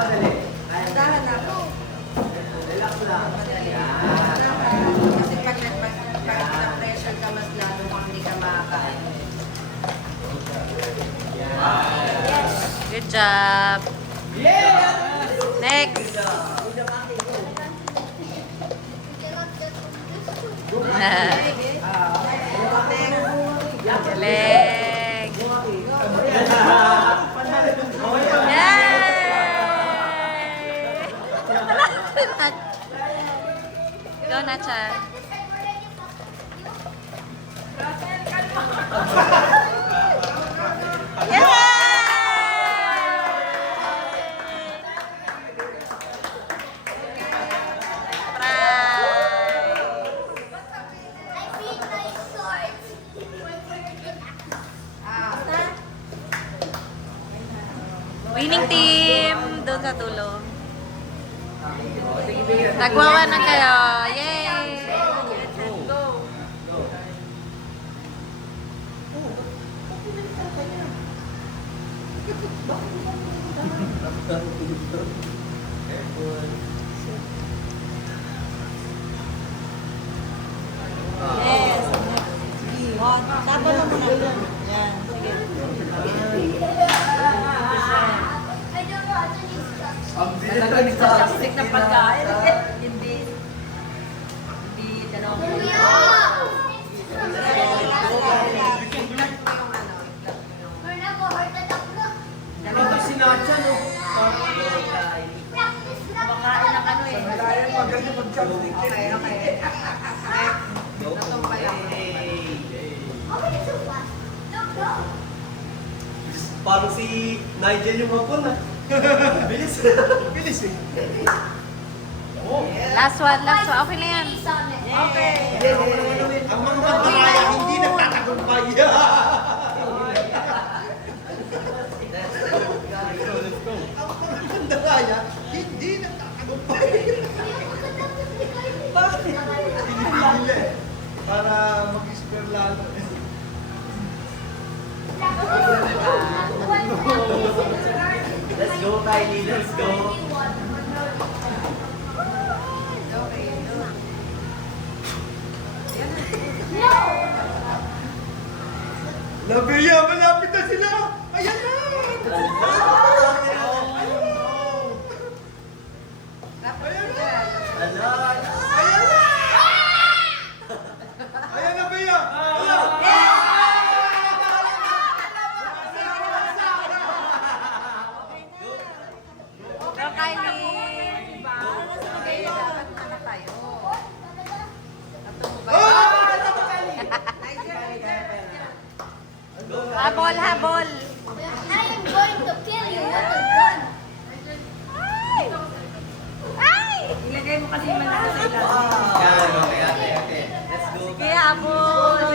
madali. Dahan na ako. Relax lang. Kasi pag na-pressure ka, mas lalo kung hindi ka makakain. Good job. Next. Galing. Yay! Go, Nachan. Winning team doon sa tulong. Nagwawa na kayo. Yay! Go! Yes. Tapa mo muna. Yan. Sige. Talaga nagsasaksik ng pagkain. Hindi dalawang Ito si Nacha, no? Kumakain ng ano eh. Magaling mag-chopstick. Okay. Tatong pa lang. Parang si Nigel yung hapon, ah. Bilis. Bilis eh. Last one. Okay na yan. Okay. Ang mga mandaraya hindi nagtatagumpay. Ang mga mandaraya hindi nagtatagumpay. Bakit? Pinipili eh. Para mag-spare lalo. Let's go, Kylie. Let's go. Labiya, malapit na sila! Ayan na! Ayan na, Bea! Go, Kylie. Habol. I am going to kill you with a gun. Ilagay mo kasi malaki sa ilalim. Okay. Let's go. Sige, habol.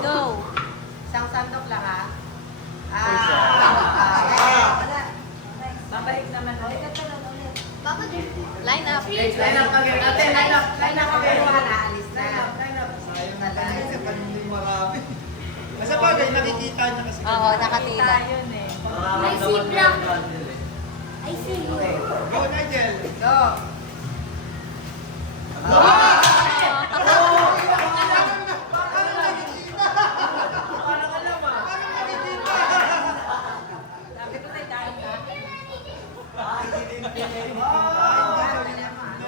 Go. Isang sandok lang ha. Babalik naman. Papa, Line up. Line up again. Line up. Line up ako yung mga naalis na. Sayang pa hindi marami. Kasi bagay, nakikita niya kasi. Oo, nakatila. Yun eh. I see black. I see you. Go, Nigel! Go. Sabi ko na dahil na.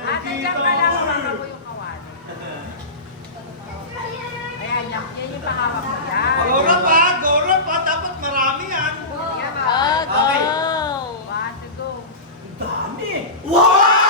Ate, dyan ka lang. Hawak ko yung kawali. Ayan, yan yung pahawak mo yan. Gora pa! Dapat marami yan! Yan, Go. One, two, go. Dami! Wow!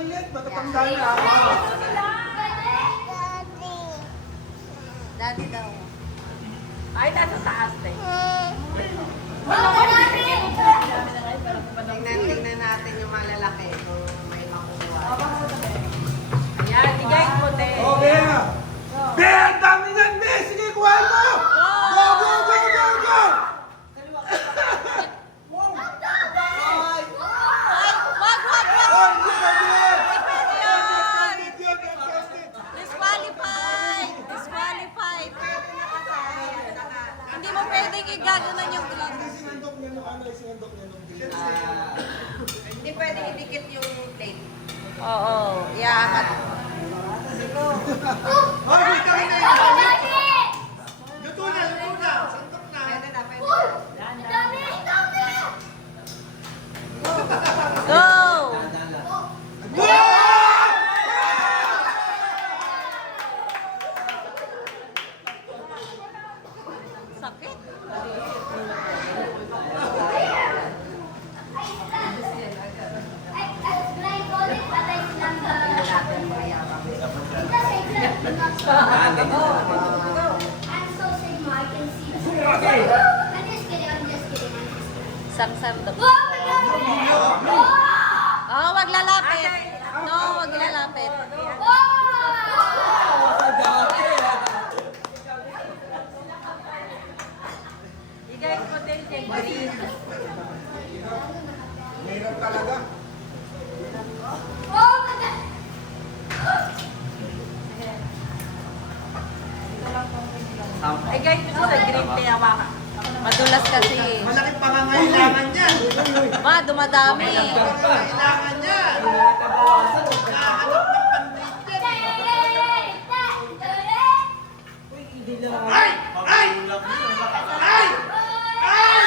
maliit. Matatanda na ako. Daddy daw. Ay, nasa taas eh. Tingnan natin yung malalaki kung may makukuha. Ayan, tigay mo din. Oh, Bea! Bea, ang dami niyan, Bea! Sige, kuhain mo! Go, go, go, go, go! Wag! Oh, hindi pwede yan! Yun! Hindi yun, hindi. Disqualified! Disqualified! Hindi mo pwedeng igaganon yung green. Sinandok niya nung ano, sinandok niya nung green. Hindi pwede idikit yung plate. Oo, iaangat. Hoy, may kami na yun! Luto na, luto na! Sandok na! Pwede na. Go! Sakit. Sam daw. Oh, wag lalapit. No, wag lalapit. Igay mo din yung green. Mahirap talaga. Igay mo sa green kaya waka. Madulas kasi. Malaking pangangailangan yan. Ma, dumadami. Pangangailangan yan. Nakahanap ng pandit yan. Ay! Ay! Ay! Ay!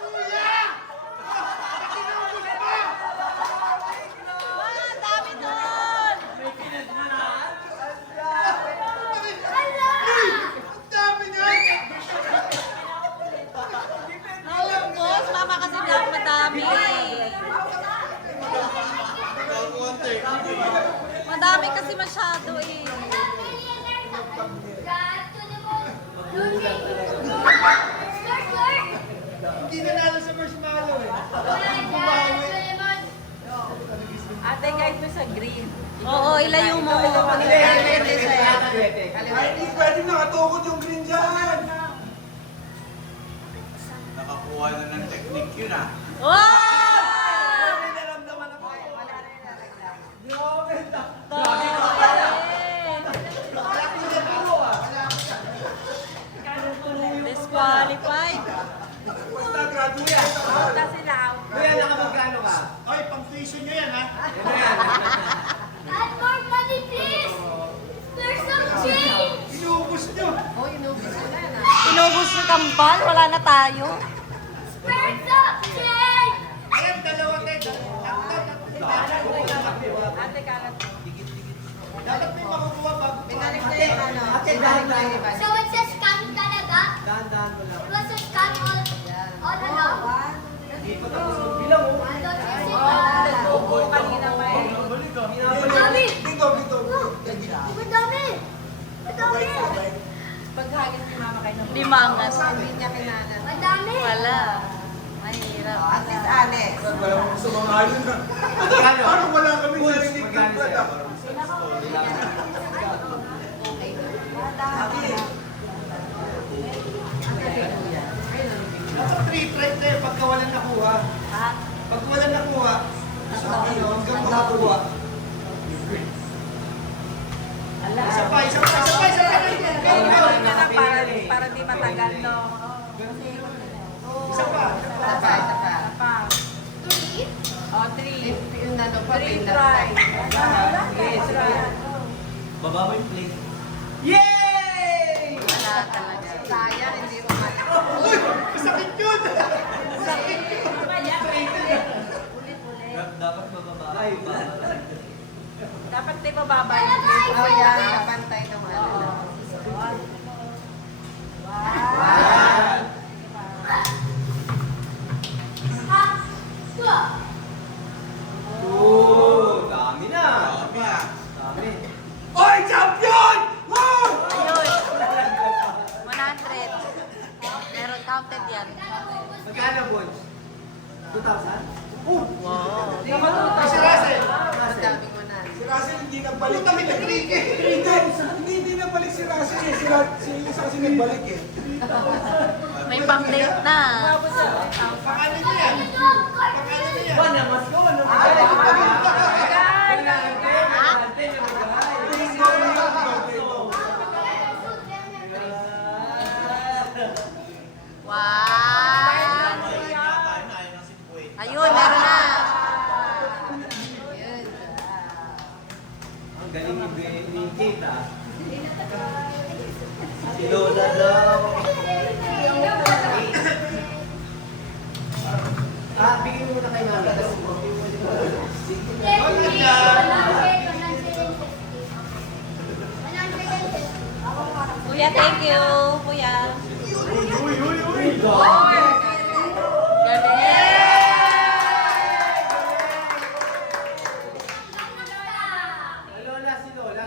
Kuya! Nakinubos pa! Ma, dami doon. Ang dami niyan! Naubos, mama kasi madami. Madami kasi masyado eh. Hindi nanalo sa marshmallow eh. Ate, guide mo sa green. Oo, ilayo mo. Ay, hindi pwede nakatukod yung green dyan. Nakakuha na ng technique yun ah. Wow! May naramdaman ako. Disqualified. Basta graduate. Basta sila out. Kuya, nakamagkano ka? Oy, pang tuition nyo yan ha? Add more money, please. There's some change. Inuubos nyo. Oh, inubos mo na yan ah. Inubos yung kambal, wala na tayo. There's some change. Ayan, dalawa tayo. Ate, kalat. Dapat may makukuha bago pa. Pinalik na yung ano. Pinalik na yung iba. So it says scan talaga? It was a scan all along? Don't you see that? Opo, kanina pa eh. Dami! Dito, dito. Madami! Madami! Paghagis ni mama kayo ng Limangas. Hindi niya kinanan. Madami! Wala. Mahirap. At least honest. Wala mo sa mga ayun ha. Parang wala kami sariling timpla ha. Dapat 3 try tayo pagka walang nakuha. Ha? Pag walang nakuha, hanggang makakuha. Isa pa, isa pa, isa pa, isa pa. Gawin niya na para di matagal, no? Isa pa, isa pa. Isa pa. Three? Oh, 3. Yung ano pa, 3 try. Yes, try. Baba mo yung plate. Yay! Wala talaga. Sayang, hindi mo mali. Uy! Masakit yun! Masakit yun! Dapat bababa. Dapat di ba babay? Oh, yan, napantay nung ano. Wow. Wanted yan. Magkano, boys? 2,000? Oh! Wow. Si Russell! Madami ko na. Si Russell hindi nagbalik. Puta kita Ricky! Hindi nagbalik si Russell eh. Si Elisa kasi nagbalik eh. May pang-date na. Pakano niya yan? Pakano niya yan? Wala, mas ko, ano ba? Wow. Ayun, meron na. Ang galing ni Kate, ah. Si Lola daw. Bigyan mo muna kay Mami. Kuya, thank you. Kuya. Lola, si Lola.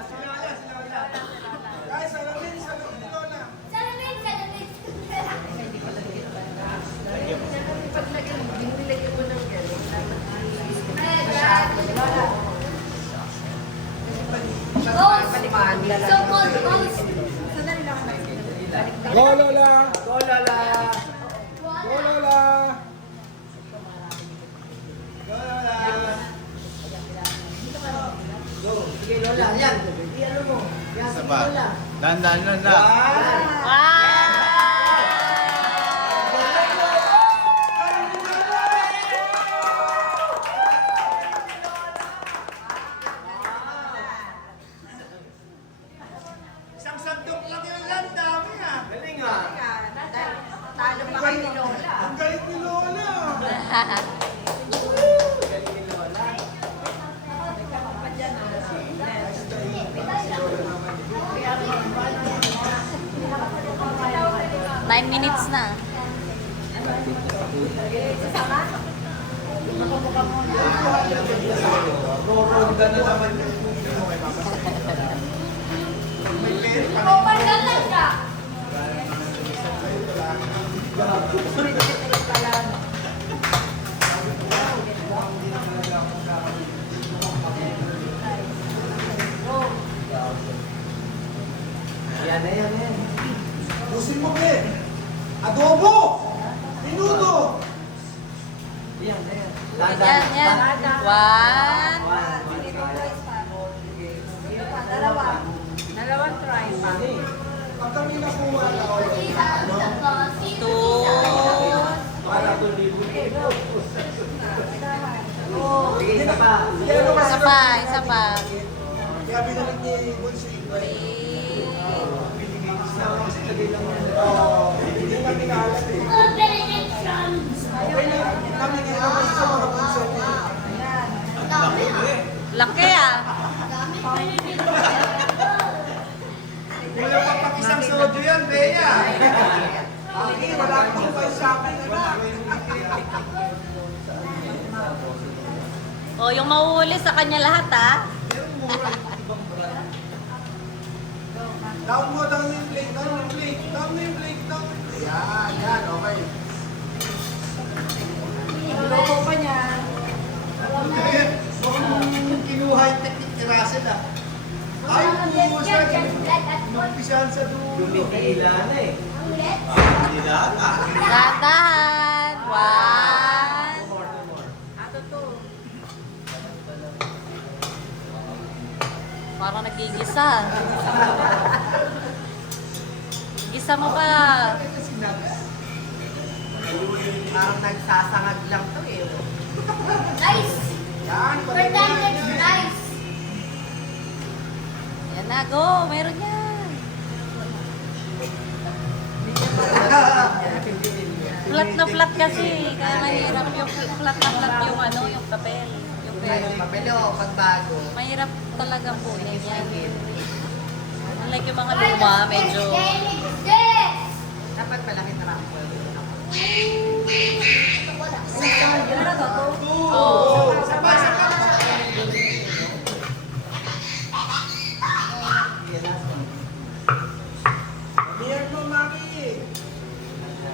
Guys, salamin ni Lola. Binilagyan mo ng gano'n. So-called ghost. Go Lola! Go, Lola. Go Lola! Go. Sige, Lola. Yan. I-ano mo. Yan, sige, Saba. Lola. Dandan lang na. Wow. Isang sandok lang yung land, dami ah. Galing ah. Talo pa kay Lola. Ang galit ni Lola! Galing ni Lola. 9 minutes na. Roronda na naman yung may pera pa rin. Open ka lang siya. Yan na yan. Busin mo, Pe! Adobo! Minuto! Yan na yan. Yan, yan. One. Dalawang try pa. Pag kami nakuha na ako, Two. Sige, isa pa. Isa pa, isa pa. kaya binalik ni Bunso yung Three. hindi na minahalat eh. Benedictions. Okay na, kami ginagawa sa mga Bunso niya. Laki ah. Wala pa pang isang soju yan, Bea. Okay, wala akong pa shopping, anak. O, yung mahuhuli sa kanya lahat ah. Down mo, down yung plate, down yung plate, down yung plate, down. Yan, okay. Loko pa niya. Mukhang kinuha yung technique ni Russell ah. Ay, pumusag. Umpisahan sa dulo. Lumikila na eh. Dilata. Dahan. One. Two more. Ato to. Parang nagigisa. Gisa mo pa. Parang nagsasangag lang to eh. Nice. Yan, Pretend it's nice. Yan na, go. Meron yan. Flat na flat kasi. Kaya mahirap yung flat na flat yung ano, yung papel. Yung Pero pen. papelo, pagbago. Mahirap talaga po yan. Unlike yung mga luma, medyo... This. Dapat malaki na rumble. Oh. Sabay, sabay. Miyag mo, Maki.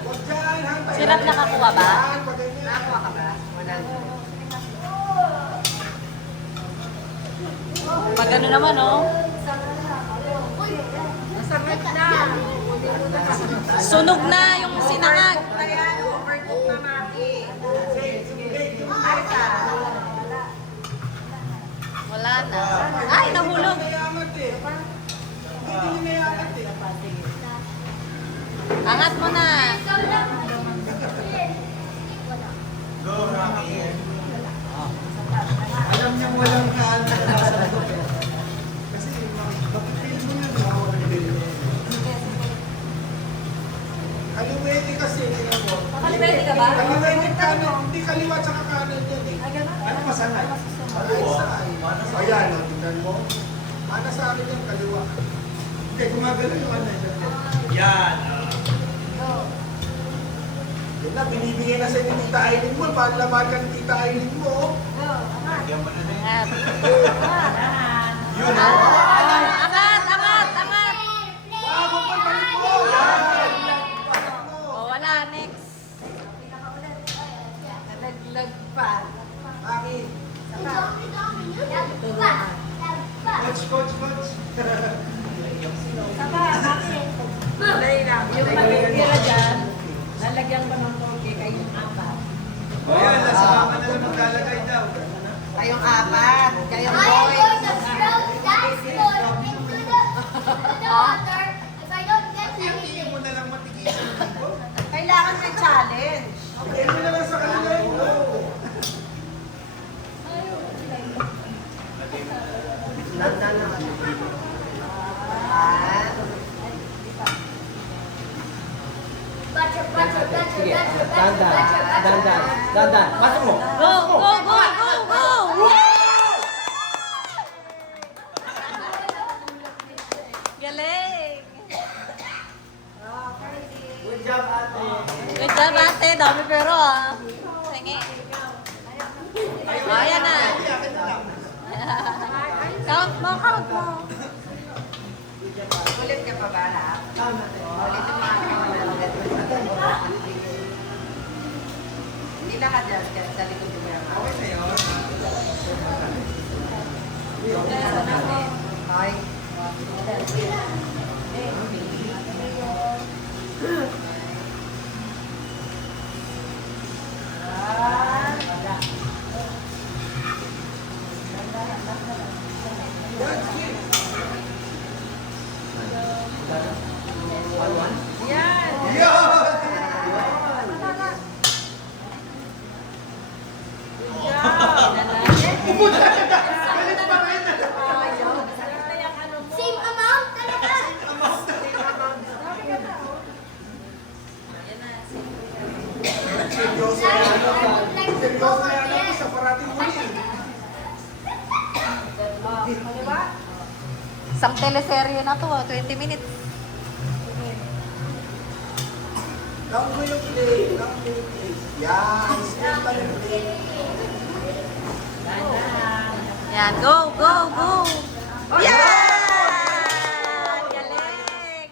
Huwag dyan, Sirap nakakuha ba? Yan, pag ganyan. Nakakuha ka ba? 100. Pag ano naman, oh. Masakit na. Sunog na yung sinangag. Ayan, overcook na Maki. Arta. Wala na. Ay, nahulog. Nayangat eh. Hindi niya nayangat eh. Angat mo na. Go, Rocky. Alam niya walang kaano na nasa to. Kasi makipil mo yun, makawalan din. Kaliwete kasi, tingnan mo. Nakalimutan ka ba? Kaliwete kanan, hindi kaliwa tsaka kanan yan eh. Ano masanay? Ayan, tingnan mo. Mana sa akin yung kaliwa. Hindi, gumagalaw yung ano. Yan. Yun na, binibigay na sa inyo ni Tita Aileen mo. Panlaban ka ni Tita Aileen mo. Lagyan mo na na Angat. Yun. Angat, angat, angat. Bago pa, balik mo! Oh, wala. Next. Nalaglag pa. Maki, Coach. Malay lang. Yung matitira dyan, lalagyan ko ng porke kayong apat. O yan, nasa mama na lang maglalagay daw. Kayong apat. Kayong I'm boys. going to throw that spoon into the water if I don't get Hindi anything. mo na lang matigilan ng libo. Kailangan may challenge. okay mo na lang sa kanila yun. Dandan lang. Dandan. Pasok mo. Go, go, go, go, go. Galing. Good job, ate. Good job, ate. Dami pero, ah. Sige. Oh, ayan na. Count mo, count mo. Ulit ka pa ba, ha? Ulit yung mga Hindi lahat yan. Kasi sa likod yung mga Okay na yun. Okay. Yan! Same amount talaga. Seryoso na yan. Seryoso na yan ako sa parating huli. Isang teleserye na to, 20 minutes. Down mo yung plate. Down mo yung plate. Yan. Snake pa yung plate. Yan, go, go, go. Yan! Galing.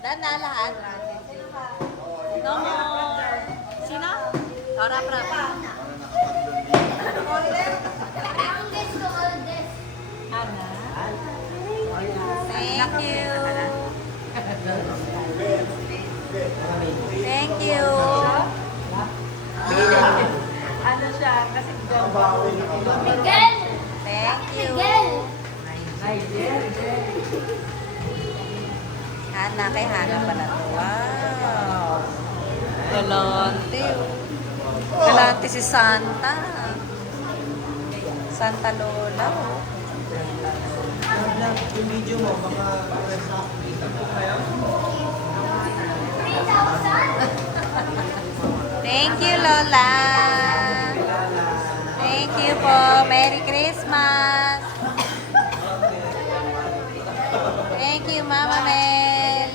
Dan na lahat. No more. Sino? Oh, rap. Oldest to oldest. Thank you. Thank you. Ano siya? Kasi Babawi na ka. Miguel. Thank you. Miguel. Hana, kay Hana pala to. Wow. Galante. Galante si Santa. Santa Lola. Yung video mo, baka sa kita po kayo. 3,000. Thank you, Lola. Thank you po. Merry Christmas. Thank you, Mama Mel.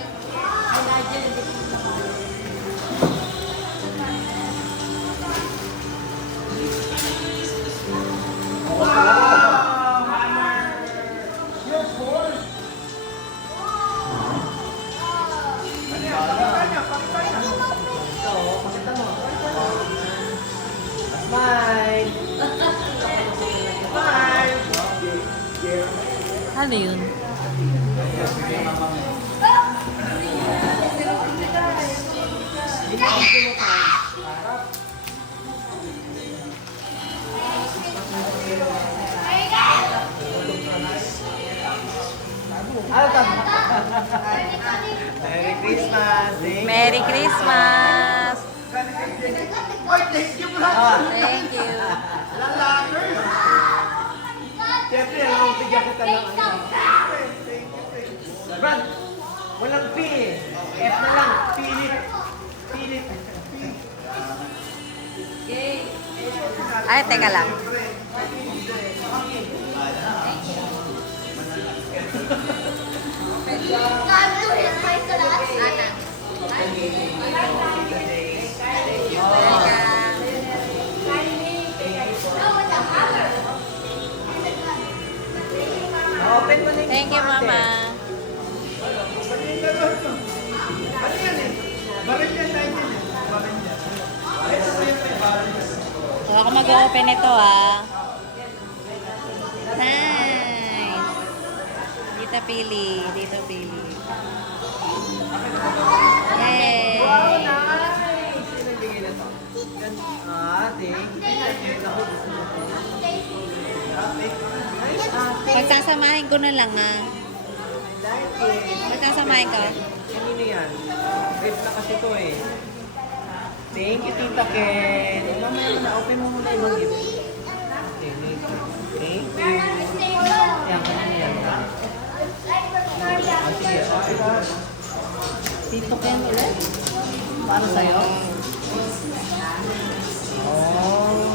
Ano yun? Merry Christmas! Merry Christmas! Oy, thank you, bro. Thank you. Lalakers. Siyempre, ang bigyan kita ng ano. Brad, walang P eh. F na lang. Pilit. Pilit. Ay, teka lang. Open mo na yung Thank you, Mama. Ano yan eh? Baril yan tayo din eh. Baril yan. So, ako mag-open ito, ah. Nice. Dito pili. Dito pili. Yay! Sino bigay na to? Thank you. Pagsasamahin ko na lang, ah. Pagsasamahin ko. Kanino yan? Grip na kasi to eh. Thank you, Tita Ken. Mamaya mo na, open mo muna yung gift. Thank you. Yan, kanino yan? Sige, okay ba? Tito Ken ulit? Para sa'yo? Oh.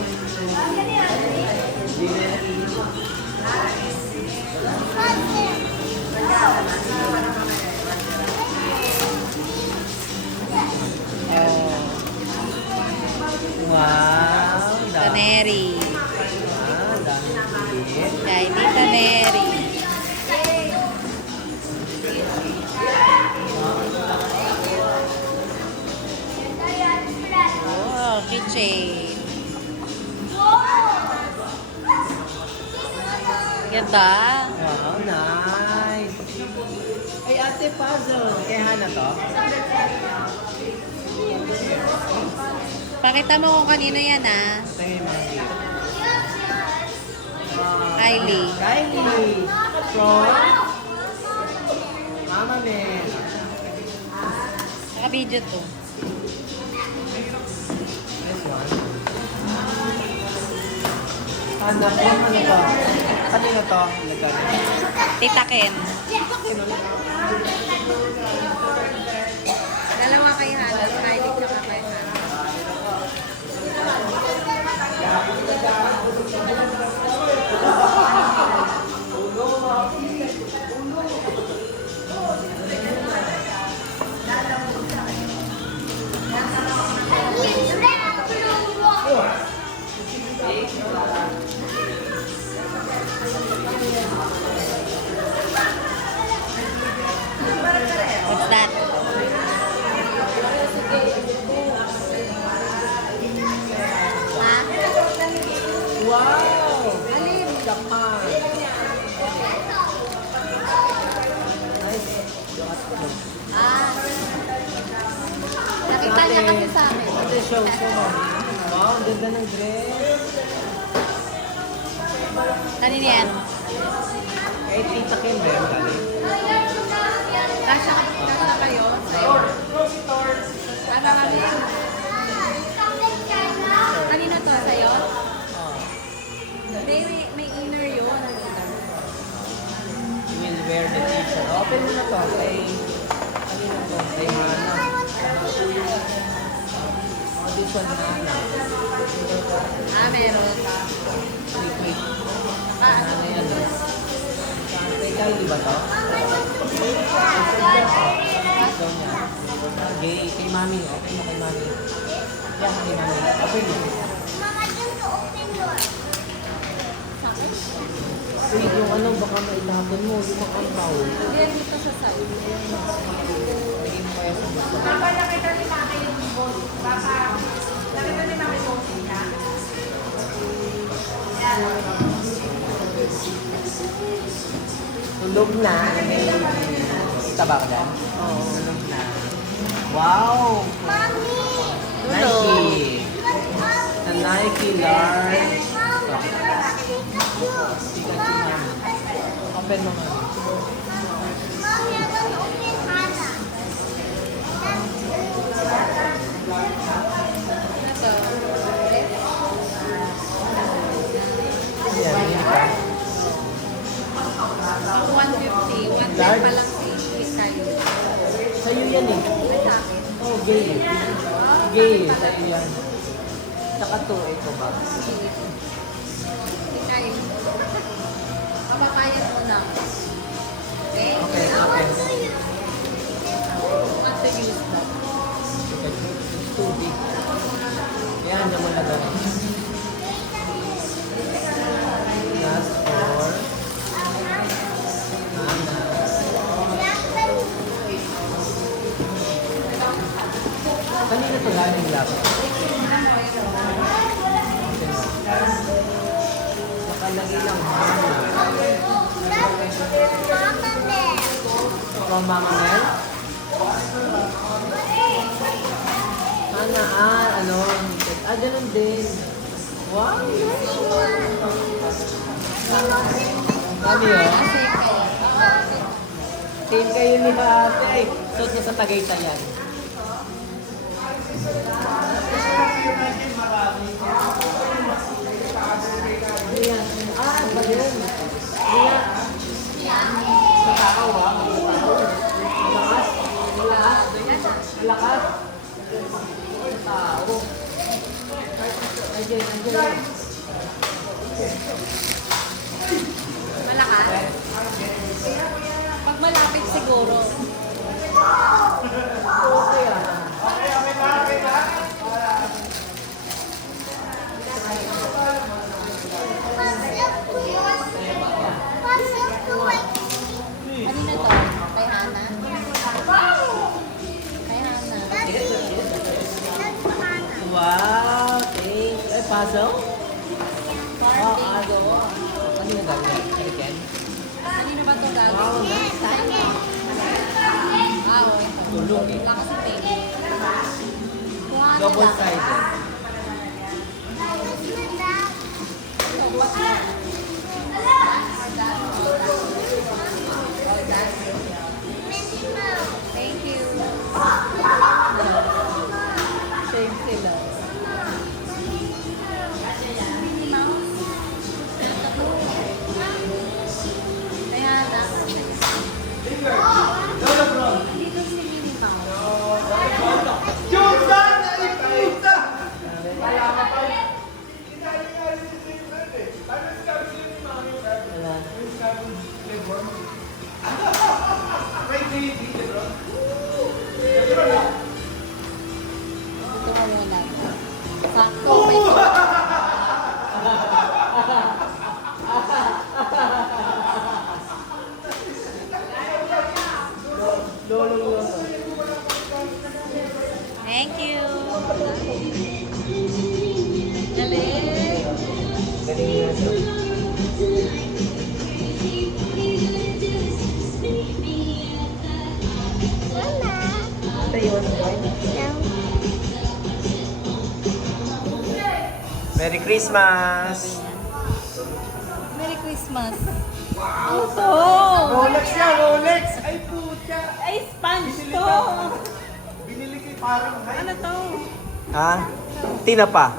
Wow, Taneri. dami gift. Kay Tita Neri. Oh, keychain. Ganda. Wow, nice. Ay, ate, puzzle. Kaya Hana to? Pakita mo kung kanino yan, ah. Tingin mo dito. Kylie. Kylie. From Mama Ben. Naka-video to. This one. Anak mo, ano to? Kanino to? Tita Ken. Dalawa kay Hana, Kylie tsaka kay Hana. What's that? Wow! Japan. Nice. Nakita niya kasi sa amin. Ate, show ko. Wow, ang ganda ng dress. Kanino yan? Kay Tita Kim ba yung galing? Kasha kayo? Sa'yo? Ano kami? Kanino to? Sa'yo? May inner yun. You will wear the t-shirt. Open mo na to. Kay... Kanino to? Kay Hana. Oh, this one Hana. Meron. Wait. Hana yan. Kay Kylie ba to? Ito niya. Kay Mami. Open mo kay Mami. Yan, kay Mami. Open mo. Uy, yung ano, baka maitapon mo. Yung makampaw. Yan dito sa side. Tingin mo kaya sa gusto. Tulog na. Taba ka dyan? Oo, tulog na. Wow! Mommy! Nike. The Nike large. Open mo nga. Mommy, I don't open Hana. Yan, hindi ka. 150. 110 Large? pa lang sa'yo. Sa'yo yan eh. Sa akin. Oh, gay. Gay, sa'yo yan. Saka to, ito ba? Ikay. Papapayag mo na. Okay? Okay, okay. At the use na. It's too big. Yan, naman na gano'n. Last four. Ana. Kanina to galing laptop. Nakalagay lang Hana. From Mama Mel? Hana, ano? Ganun din. Wow! Ano yun? Same kayo ni Ate. Suot niya sa Tagaytay yan. Ayan. Ba yun? Ayan. Sa takaw ha? Malakas? Malakas? Malakas? Tao. Andiyan. Malakas? Pag malapit siguro. Okay ah. Kanina to? Kay Hana? Kay Hana. Wow! Thanks. Ay, puzzle? Oh, puzzle. Kanina gagawin? Again? Kanino ba ito galing? Wow, nice. Oo. Tulog eh. Wala kasi pay. Kung ano lang. Double-sided. Thank you. Shame sila. Minnie Mouse? Kaya na. Dito si Minnie Mouse. Jordan! Ay, puta! Wala. May baby, bro. Ito mo muna. Sakto. May Lolo. Thank you. Galing. Galing na ito. Merry Christmas! Merry Christmas. Ano to? Rolex yan, Rolex! Ay, puta! Ay, sponge to. Binili kay parang high. Ano to? Ha? Tinapa.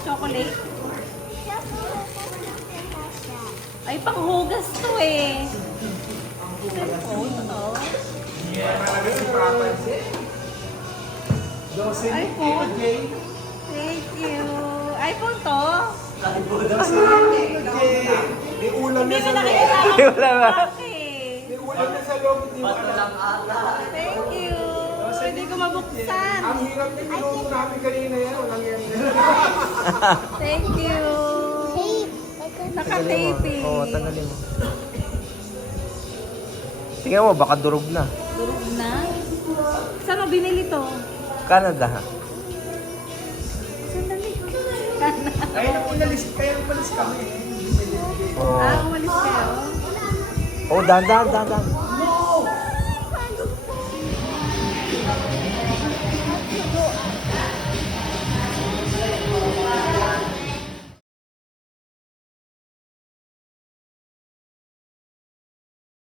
Chocolate? Ay, panghugas to eh. Cellphone to. Malagay si Papa. 12 iPhone? Jay. Thank you. iPhone to? 12 Jay. May ulam Hindi na mo sa loob. nakikita Wala ba? May ulam na sa loob. Hindi mo Thank you. Hindi ko mabuksan. Ang hirap na pinuno namin kanina yan. Walang yan. Thank you. Naka-taping. Oo, tanggalin mo. Tingnan mo, baka durog na. Durog na? Saan mo binili to? Canada ha? Sandali. Kaya nang umalis kami. Oo. Ah, umalis kayo? Oh, dandan.